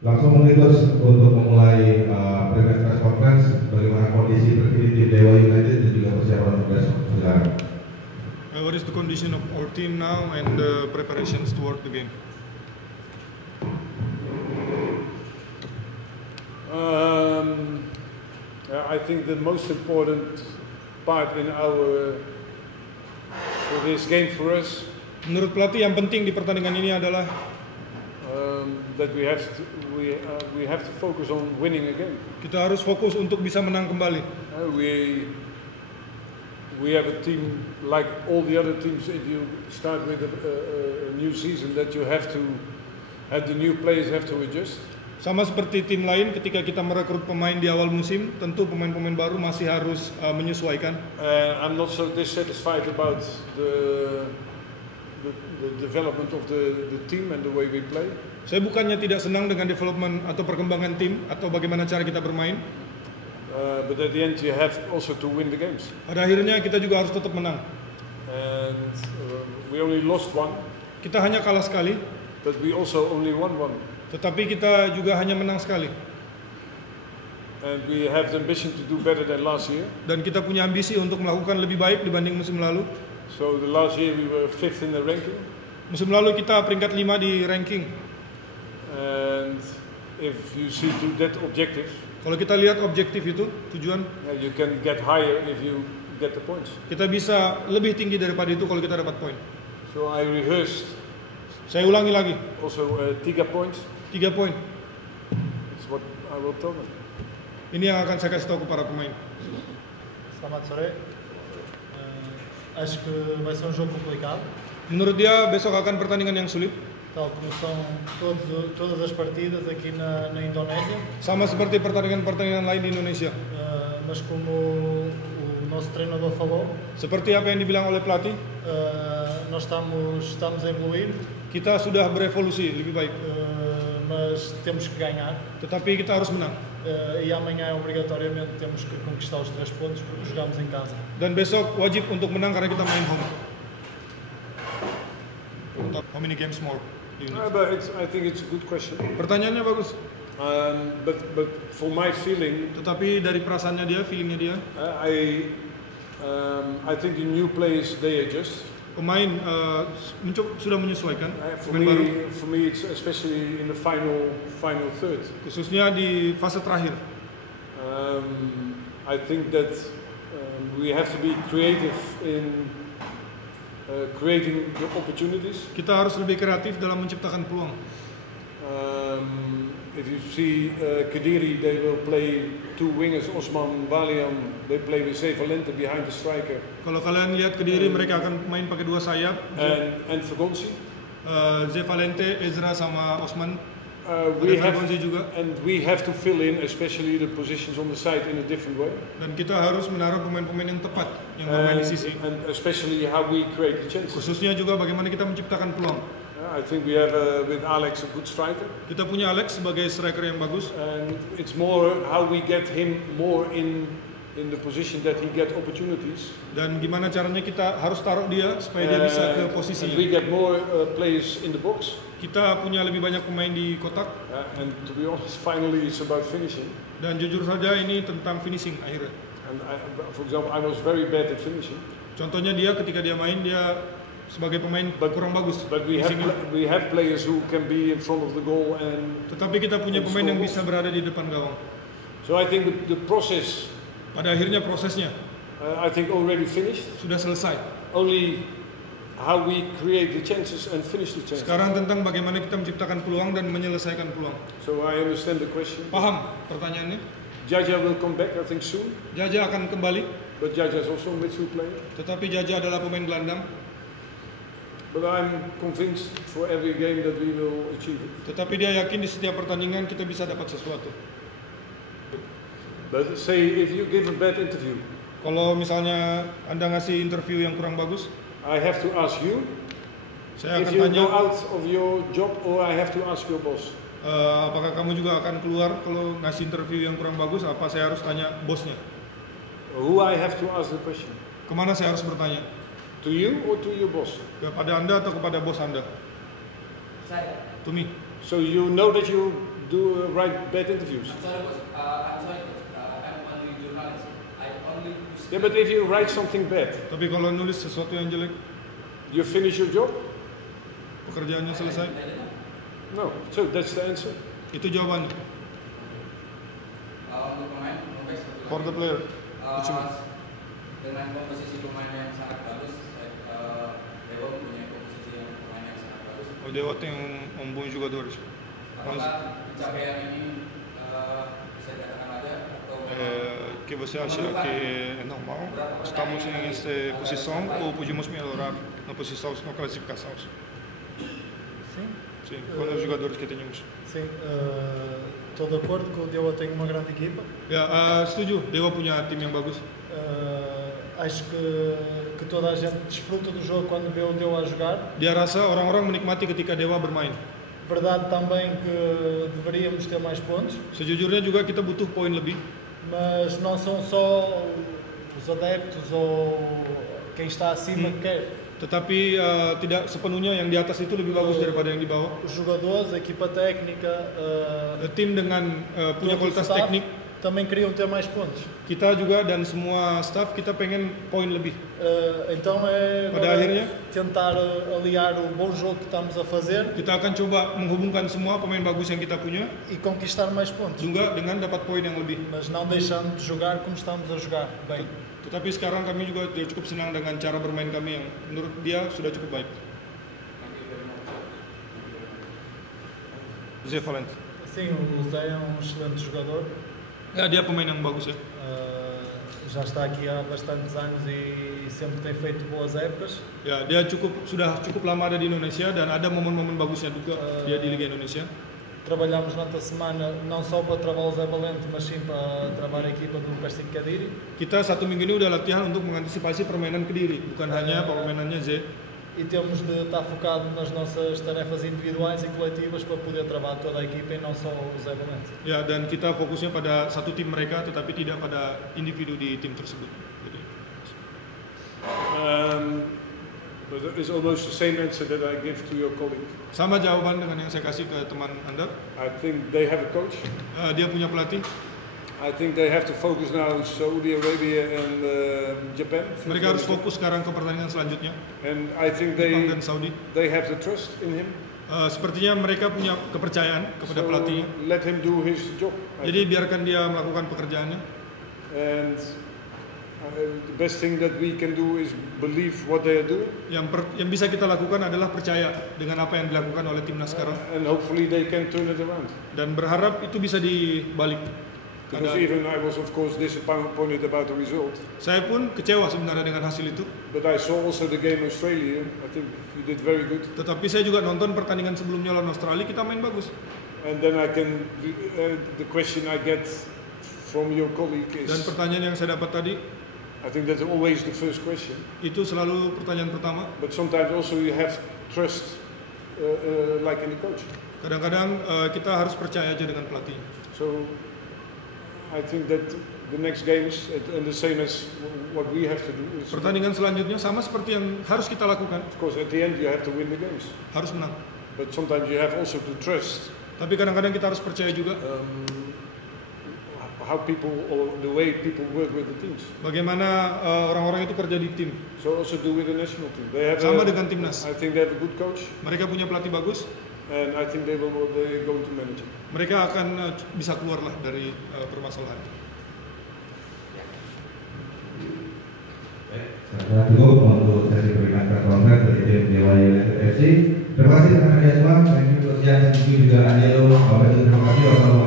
Langsung mungkin untuk memulai press conference bagaimana kondisi terkini tim Dewa United dan juga persiapan untuk besok. Silakan. What is the condition of our team now and the preparations toward the game? I think the most important part for this game for us Menurut pelatih yang penting di pertandingan ini adalah that we have to focus on winning again. kita harus fokus untuk bisa menang kembali. We have a team like all the other teams. If you start with a new season, that you have to have the new players have to adjust. Sama seperti tim lain, ketika kita merekrut pemain di awal musim, tentu pemain-pemain baru masih harus menyesuaikan. I'm not so dissatisfied about the development of the team and the way we play. Saya bukannya tidak senang dengan development atau perkembangan tim atau bagaimana cara kita bermain. But at the end, you have also to win the games. Pada akhirnya kita juga harus tetap menang. And we only lost one. Kita hanya kalah sekali. But we also only won one. Tetapi kita juga hanya menang sekali. And we have the ambition to do better than last year. Dan kita punya ambisi untuk melakukan lebih baik dibanding musim lalu. So the last year we were 5th in the ranking. Musim lalu kita peringkat 5 di ranking. And if you see to that objective, kalau kita lihat objektif itu, tujuan, you can get higher if you get the points. Kita bisa lebih tinggi daripada itu kalau kita dapat poin. So I rehearsed. Saya ulangi lagi. Also 3 points. 3 poin. That's what I will tell them. Ini yang akan saya kasih tahu kepada pemain. Selamat sore. Acho que vai ser jogo complicado. Menurut dia besok akan pertandingan yang sulit. Tal como são todas as partidas aqui na Indonésia. Sama seperti pertandingan-pertandingan lain di Indonesia. Mas como o nosso treinador falou. Seperti apa yang dibilang oleh pelatih. Nós estamos a evoluir. Kita sudah berevolusi lebih baik. Mas temos que ganhar. Tetapi kita harus menang. E amanhã obrigatoriamente temos que conquistar os 3 pontos porque jogamos em casa. Dan besok wajib untuk menang karena kita main home. How many games more? I think it's a good question. Pertanyaannya bagus. But for my feeling, tetapi dari perasaannya dia, feelingnya dia, I think the new players they adjust. Pemain sudah menyesuaikan. For me, it's especially in the final third. Khususnya di fase terakhir. I think that we have to be creative in creating the opportunities. Kita harus lebih kreatif dalam menciptakan peluang. If you see Kediri, they will play 2 wingers, Osman Baliam. They play with Zevalente behind the striker. Kalau kalian lihat Kediri, mereka akan main pakai 2 sayap. And Vergonzi. Zevalente, Ezra sama Osman. We have to fill in, especially the positions on the side, in a different way. Dan kita harus menaruh pemain-pemain yang tepat yang bermain di sisi. And especially how we create the chances. Khususnya juga bagaimana kita menciptakan peluang. I think we have with Alex a good striker. Kita punya Alex sebagai striker yang bagus. And it's more how we get him more in the position that he get opportunities. Dan gimana caranya kita harus taruh dia supaya dia bisa ke posisinya. We get more players in the box. Kita punya lebih banyak pemain di kotak. And to be honest, finally it's about finishing. Dan jujur saja ini tentang finishing akhirnya. And for example, I was very bad at finishing. Contohnya dia ketika dia main dia sebagai pemain kurang bagus. But we have players who can be in front of the goal and. Tetapi kita punya pemain yang bisa berada di depan gawang. So I think the process. Pada akhirnya prosesnya. I think already finished. Sudah selesai. Only how we create the chances and finish the chances. Sekarang tentang bagaimana kita menciptakan peluang dan menyelesaikan peluang. So I understand the question. Paham pertanyaannya? Jaja will come back, I think soon. Jaja akan kembali. But Jaja is also a midfield player. Tetapi Jaja adalah pemain gelandang. But I'm convinced for every game that we will achieve it. Tetapi dia yakin di setiap pertandingan kita bisa dapat sesuatu. But say if you give a bad interview. Kalau misalnya Anda ngasih interview yang kurang bagus, I have to ask you. Saya akan if you tanya, go out of your job or I have to ask your boss. Apakah kamu juga akan keluar kalau ngasih interview yang kurang bagus? Apa saya harus tanya bosnya? Who I have to ask the question? Kemana saya harus bertanya? To you or to your boss? Kepada Anda atau kepada bos Anda? Saya. To me. So you know that you write bad interviews. I'm sorry, Coach. I'm only journalist. I only. Yeah, but if you write something bad, Tapi kalau nulis sesuatu yang jelek, you finish your job? pekerjaannya selesai. No. So that's the answer. Itu jawabannya. Untuk pemain, mungkin satu For the lagi. player. Dengan komposisi pemain yang sangat bagus, Dewa mempunyai komposisi pemain yang sangat bagus. O Dewa tem bom jogador. Apakah pencapaian ini bisa dikatakan ada atau Que você acha que é normal? Estamos em essa posição ou podemos melhorar na posição, na classificação? Sim, Sim, com os jogadores que temos. sim. Estou de acordo que o Dewa tem uma grande equipa. Ya, setuju. Dewa punya tim yang bagus. Acho que toda a gente desfruta do jogo quando vê o Dewa a jogar. Dia rasa orang-orang menikmati ketika Dewa bermain. Verdade também que deveríamos ter mais pontos, Sejujurnya juga kita butuh poin lebih. mas não são só os adeptos ou quem está acima que quer. Tetapi tidak sepenuhnya yang di atas itu lebih bagus daripada yang di bawah. Os jogadores, a equipa técnica, Tim dengan punya todo o kualitas staff teknik, também queriam ter mais pontos. kita juga dan semua staff kita pengen poin lebih. Então é Pada agora akhirnya, tentar aliar o bom jogo que estamos a fazer Kita akan coba menghubungkan semua pemain bagus yang kita punya e conquistar mais pontos. juga dengan dapat poin yang lebih. Mas não deixando de jogar como estamos a jogar bem. Tetapi sekarang kami juga cukup senang dengan cara bermain kami yang menurut dia sudah cukup baik. Zé Valente. Sim, o Zé é um excelente jogador. Ya, dia pemain yang bagus ya. Já está aqui há bastantes anos e sempre tem feito boas épocas. Ya, dia sudah cukup lama ada di Indonesia dan ada momen-momen bagusnya juga dia di Liga Indonesia. Trabalhámos nesta semana não só para travar o Zé Valente, mas sim para travar a equipa do Persik Kediri. Kita 1 minggu ini udah latihan untuk mengantisipasi permainan Kediri, bukan hanya permainannya Zé. E temos de estar focado nas nossas tarefas individuais e coletivas para poder travar toda a equipa e não só o Zé Valente. Ya, dan kita fokusnya pada satu tim mereka tetapi tidak pada individu di tim tersebut. Jadi, But it's almost the same answer that I give to your colleague. sama jawaban dengan yang saya kasih ke teman Anda. I think they have a coach. Dia punya pelatih. I think they have to focus now Saudi Arabia and Japan. Mereka harus fokus sekarang ke pertandingan selanjutnya. And I think Jepang dan Saudi. they have the trust in him. Sepertinya mereka punya kepercayaan kepada pelatihnya. Let him do his job. Jadi biarkan dia melakukan pekerjaannya. And the best thing that we can do is believe what they are doing. Yang bisa kita lakukan adalah percaya dengan apa yang dilakukan oleh timnas sekarang. And hopefully they can turn it around. Dan berharap itu bisa dibalik. Because even I was of course disappointed about the result. Saya pun kecewa sebenarnya dengan hasil itu. But I saw also the game Australia. I think you did very good. Tetapi saya juga nonton pertandingan sebelumnya lawan Australia, kita main bagus. And then I can the question I get from your colleague Dan is, pertanyaan yang saya dapat tadi, I think that's always the first question. itu selalu pertanyaan pertama. But sometimes also you have trust, like in the coach. Kadang-kadang kita harus percaya aja dengan pelatih. So I think that the next games and the same as what we have to do is, Pertandingan selanjutnya sama seperti yang harus kita lakukan, of course, at the end you have to win the games. harus menang. But sometimes you have also to trust Tapi kadang-kadang kita harus percaya juga how people or the way people work with the teams. bagaimana orang-orang itu kerja di tim. So also do with the national team. They have Sama dengan timnas. I think they have a good coach, Mereka punya pelatih bagus, and I think they're going to manage it. mereka akan bisa keluar lah dari permasalahan. Saya cukup untuk sesi berikan konferensi dari tim Dewa United FC. Terima kasih teman-teman semua. Terima kasih Coach Jan, juga Angelo. Bapak Ibu, terima kasih.